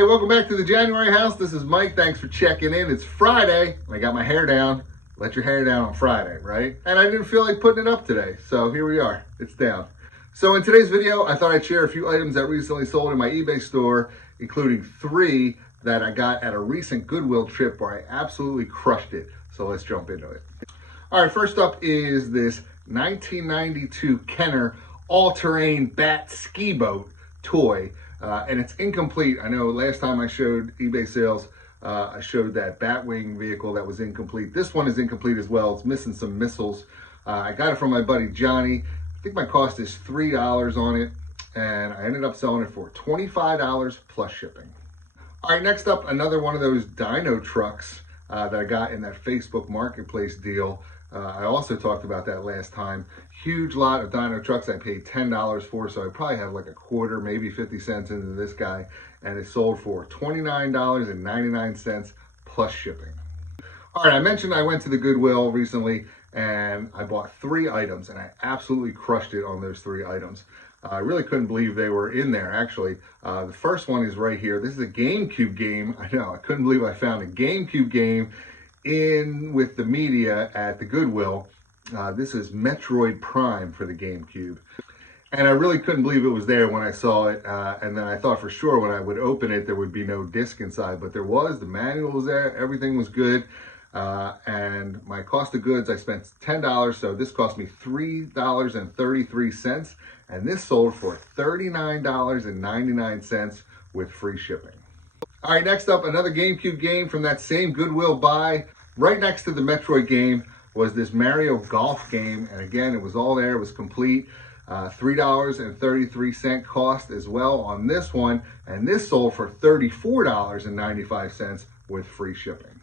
Hey, welcome back to the January house. This is Mike. Thanks for checking in. It's Friday. I got my hair down. Let your hair down on Friday, right? And I didn't feel like putting it up today. So here we are. It's down. So in today's video, I thought I'd share a few items that recently sold in my eBay store, including 3 that I got at a recent Goodwill trip where I absolutely crushed it. So let's jump into it. All right, first up is this 1992 Kenner all-terrain bat ski boat toy. And it's incomplete. I know last time I showed eBay sales, I showed that Batwing vehicle that was incomplete. This one is incomplete as well. It's missing some missiles. I got it from my buddy Johnny. I think my cost is $3 on it, and I ended up selling it for $25 plus shipping. All right, next up, another one of those Dino Trucks that I got in that Facebook Marketplace deal. I also talked about that last time. Huge lot of Dino Trucks I paid $10 for, so I probably have like a quarter, maybe 50 cents into this guy, and it sold for $29.99 plus shipping. All right, I mentioned I went to the Goodwill recently and I bought 3 items, and I absolutely crushed it on those 3 items. I really couldn't believe they were in there, actually. The first one is right here. This is a Gamecube game. I know, I couldn't believe I found a Gamecube game in with the media at the Goodwill. This is Metroid Prime for the Gamecube. And I really couldn't believe it was there when I saw it. And then I thought for sure when I would open it, there would be no disc inside, but there was. The manual was there. Everything was good. And my cost of goods, I spent $10. So this cost me $3.33. And this sold for $39.99 with free shipping. All right, next up, another Gamecube game from that same Goodwill buy. Right next to the Metroid game was this Mario Golf game. And again, it was all there. It was complete. $3.33 cost as well on this one. And this sold for $34.95 with free shipping.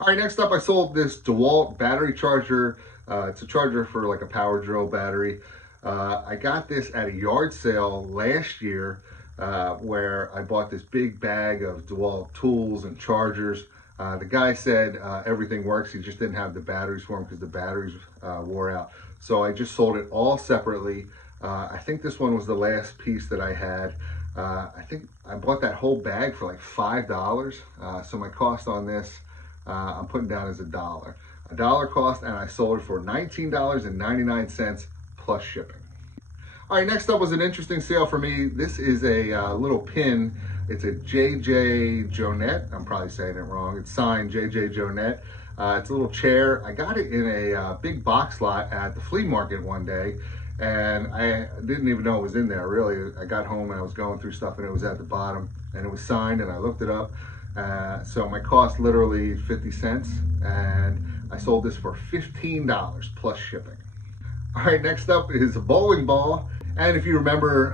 All right, next up, I sold this DeWalt battery charger. It's a charger for like a power drill battery. I got this at a yard sale last year where I bought this big bag of DeWalt tools and chargers. The guy said everything works. He just didn't have the batteries for them because the batteries wore out. So I just sold it all separately. I think this one was the last piece that I had. I think I bought that whole bag for like $5. So my cost on this, I'm putting down as $1. $1 cost, and I sold it for $19.99 plus shipping. All right, next up was an interesting sale for me. This is a little pin. It's a JJ Jonette. I'm probably saying it wrong. It's signed JJ Jonette. It's a little chair. I got it in a big box lot at the flea market one day, and I didn't even know it was in there, really. I got home and I was going through stuff, and it was at the bottom, and it was signed, and I looked it up. So my cost literally 50 cents, and I sold this for $15 plus shipping. All right, next up is a bowling ball. And if you remember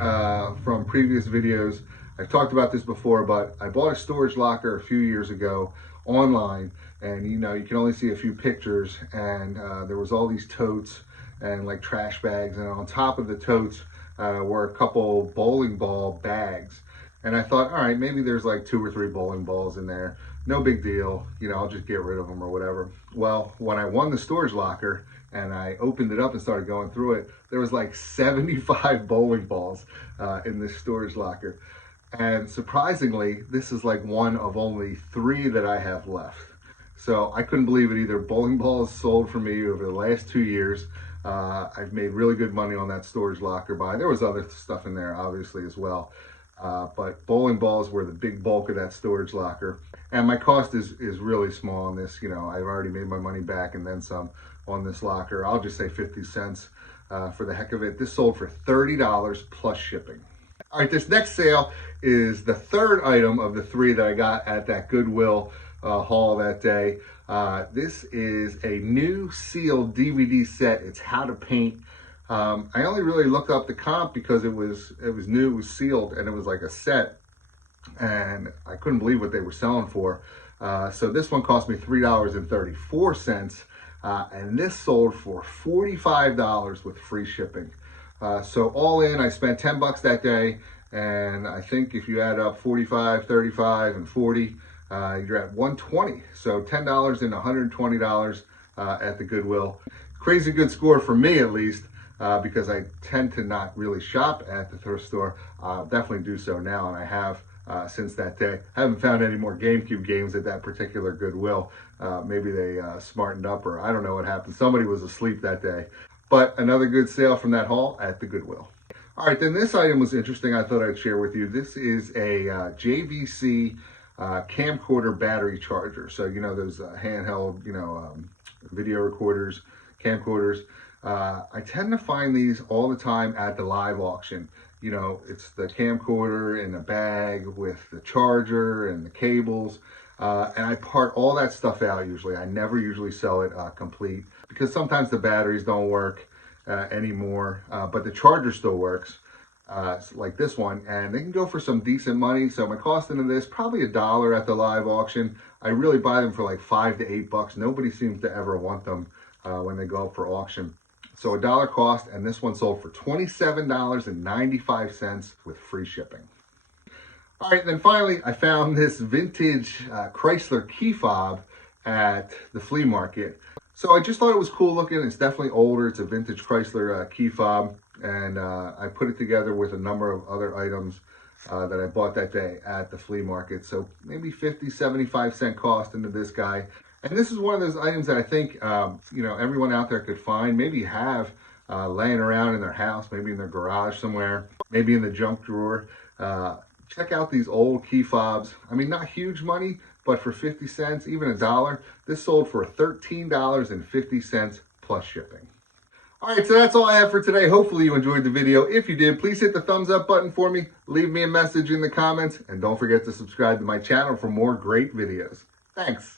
from previous videos, I've talked about this before, but I bought a storage locker a few years ago online, and you know, you can only see a few pictures, and there was all these totes and like trash bags, and on top of the totes were a couple bowling ball bags. And I thought, all right, maybe there's like 2 or 3 bowling balls in there. No big deal. You know, I'll just get rid of them or whatever. Well, when I won the storage locker and I opened it up and started going through it, there was like 75 bowling balls in this storage locker. And surprisingly, this is like one of only 3 that I have left. So I couldn't believe it either. Bowling balls sold for me over the last 2 years. I've made really good money on that storage locker buy. There was other stuff in there, obviously, as well. But bowling balls were the big bulk of that storage locker. And my cost is really small on this. You know, I've already made my money back and then some on this locker. I'll just say 50 cents for the heck of it. This sold for $30 plus shipping. All right, this next sale is the 3rd item of the 3 that I got at that Goodwill haul that day. This is a new sealed DVD set. It's How to Paint. I only really looked up the comp because it was new, it was sealed, and it was like a set, and I couldn't believe what they were selling for. So this one cost me $3.34, and this sold for $45 with free shipping. So all in, I spent 10 bucks that day, and I think if you add up 45, 35, and 40, you're at 120. So $10 and $120 at the Goodwill. Crazy good score for me, at least, because I tend to not really shop at the thrift store. I'll definitely do so now, and I have since that day. I haven't found any more GameCube games at that particular Goodwill. Maybe they smartened up, or I don't know what happened. Somebody was asleep that day. But another good sale from that haul at the Goodwill. All right, then this item was interesting. I thought I'd share with you. This is a JVC camcorder battery charger. So, you know, those handheld, video recorders, camcorders. I tend to find these all the time at the live auction. You know, it's the camcorder in a bag with the charger and the cables. And I part all that stuff out usually. I never usually sell it complete because sometimes the batteries don't work anymore, but the charger still works, like this one, and they can go for some decent money. So my cost into this, probably $1 at the live auction. I really buy them for like $5 to $8. Nobody seems to ever want them when they go up for auction. So $1 cost, and this one sold for $27.95 with free shipping. All right, then finally, I found this vintage Chrysler Key Fob at the flea market. So I just thought it was cool looking. It's definitely older. It's a vintage Chrysler Key Fob, and I put it together with a number of other items that I bought that day at the flea market. So maybe 50, 75 cent cost into this guy. And this is one of those items that I think, everyone out there could find, maybe have laying around in their house, maybe in their garage somewhere, maybe in the junk drawer. Check out these old key fobs. I mean, not huge money, but for 50 cents, even $1, this sold for $13.50 plus shipping. All right, so that's all I have for today. Hopefully you enjoyed the video. If you did, please hit the thumbs up button for me. Leave me a message in the comments, and don't forget to subscribe to my channel for more great videos. Thanks.